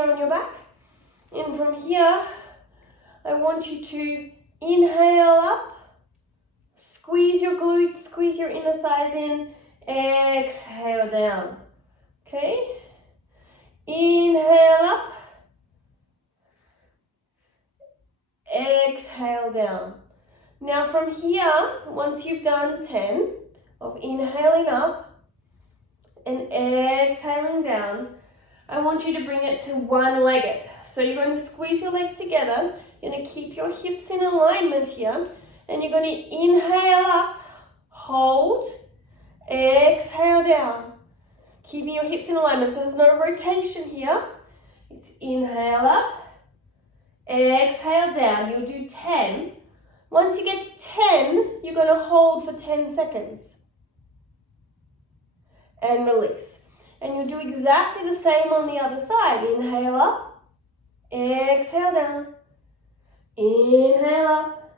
here on your back. And from here, I want you to inhale up, squeeze your glutes, squeeze your inner thighs in, exhale down. Okay? Inhale up, exhale down. Now from here, once you've done 10 of inhaling up and exhaling down, I want you to bring it to one-legged. So you're going to squeeze your legs together. You're going to keep your hips in alignment here. And you're going to inhale up, hold, exhale down. Keeping your hips in alignment, so there's no rotation here. It's inhale up, exhale down. You'll do 10. Once you get to 10, you're going to hold for 10 seconds. And release. And you'll do exactly the same on the other side. Inhale up, exhale down. Inhale up.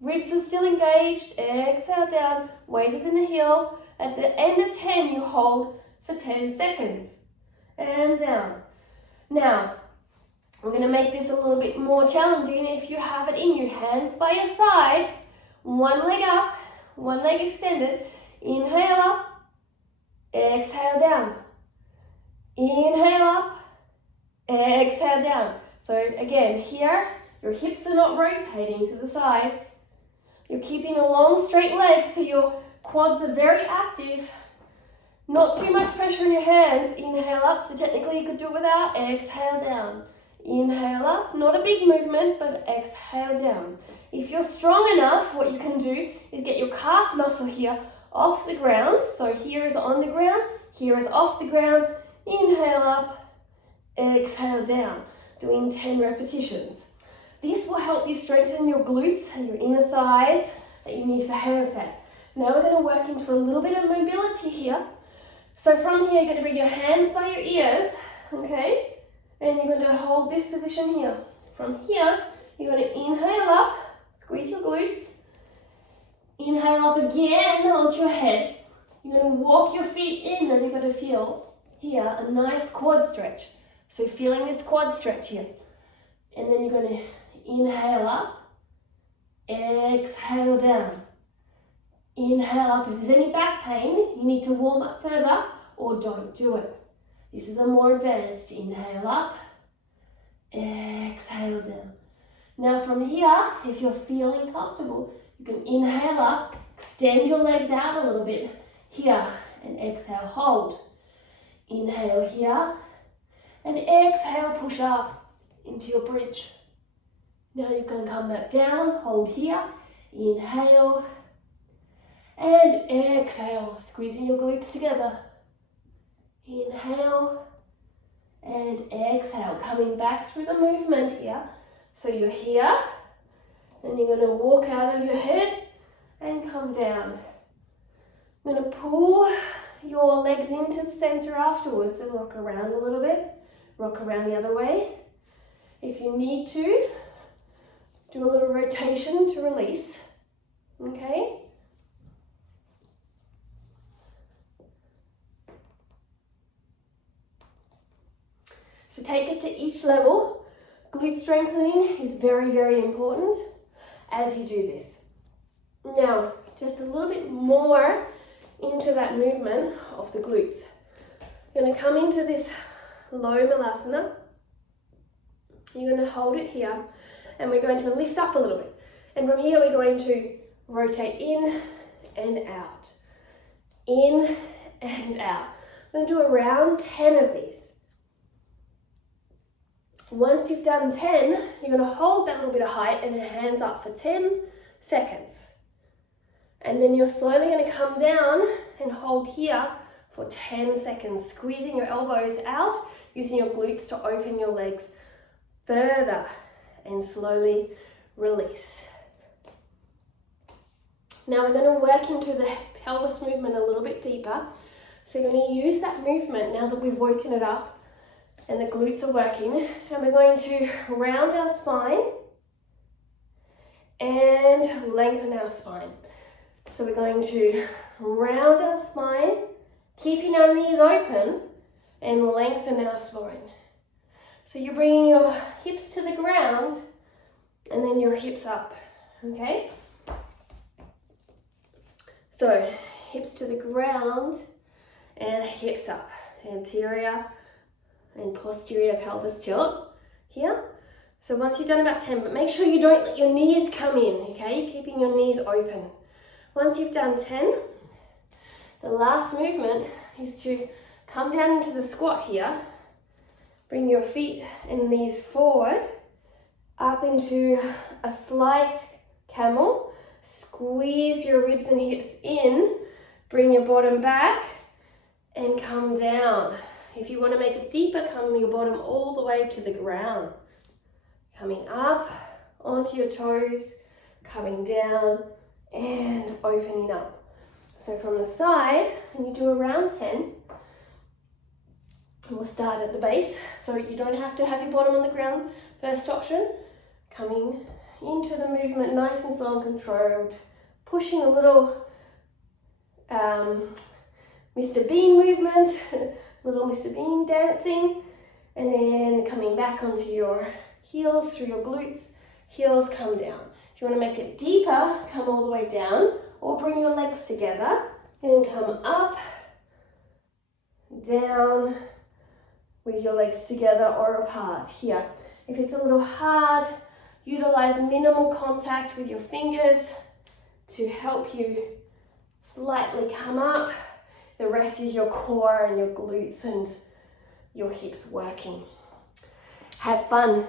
Ribs are still engaged. Exhale down. Weight is in the heel. At the end of 10, you hold for 10 seconds. And down. Now, I'm going to make this a little bit more challenging. If you have it in your hands by your side, one leg up, one leg extended. Inhale up. Exhale down. Inhale up. Exhale down. So again, here, your hips are not rotating to the sides. You're keeping a long straight leg so your quads are very active. Not too much pressure in your hands. Inhale up, so technically you could do it without. Exhale down. Inhale up, not a big movement, but exhale down. If you're strong enough, what you can do is get your calf muscle here off the ground. So here is on the ground, here is off the ground. Inhale up, exhale down, doing 10 repetitions. This will help you strengthen your glutes and your inner thighs that you need for handstand. Now we're going to work into a little bit of mobility here. So from here, you're going to bring your hands by your ears, okay? And you're going to hold this position here. From here, you're going to inhale up, squeeze your glutes. Inhale up again onto your head. You're going to walk your feet in and you're going to feel here a nice quad stretch. So feeling this quad stretch here. And then you're going to inhale up, exhale down. Inhale up. If there's any back pain, you need to warm up further or don't do it. This is a more advanced. Inhale up, exhale down. Now from here, if you're feeling comfortable, you can inhale up, extend your legs out a little bit here, and exhale, hold. Inhale here, and exhale, push up into your bridge. Now you're going to come back down, hold here, inhale, and exhale, squeezing your glutes together. Inhale, and exhale, coming back through the movement here. So you're here, and you're going to walk out of your head and come down. I'm going to pull your legs into the center afterwards and rock around a little bit. Rock around the other way. If you need to, do a little rotation to release. Okay? So take it to each level. Glute strengthening is very, very important as you do this. Now, just a little bit more into that movement of the glutes. You're going to come into this low malasana. You're going to hold it here, and we're going to lift up a little bit. And from here, we're going to rotate in and out. In and out. I'm going to do around 10 of these. Once you've done 10, you're going to hold that little bit of height and your hands up for 10 seconds. And then you're slowly going to come down and hold here for 10 seconds, squeezing your elbows out, using your glutes to open your legs further, and slowly release. Now we're going to work into the pelvis movement a little bit deeper. So you're going to use that movement now that we've woken it up and the glutes are working, and we're going to round our spine and lengthen our spine. So we're going to round our spine, keeping our knees open, and lengthen our spine. So you're bringing your hips to the ground and then your hips up, okay? So hips to the ground and hips up. Anterior and posterior pelvis tilt here. So once you've done about 10, but make sure you don't let your knees come in, okay? Keeping your knees open. Once you've done 10, the last movement is to come down into the squat here. Bring your feet and knees forward, up into a slight camel. Squeeze your ribs and hips in. Bring your bottom back and come down. If you want to make it deeper, come your bottom all the way to the ground. Coming up onto your toes, coming down and opening up. So from the side, and you do around 10, we'll start at the base, so you don't have to have your bottom on the ground. First option, coming into the movement nice and slow and controlled, pushing a little Mr. Bean movement, little Mr. Bean dancing, and then coming back onto your heels through your glutes, heels come down. If you want to make it deeper, come all the way down, or bring your legs together and come up, down, with your legs together or apart here. If it's a little hard, utilize minimal contact with your fingers to help you slightly come up. The rest is your core and your glutes and your hips working. Have fun.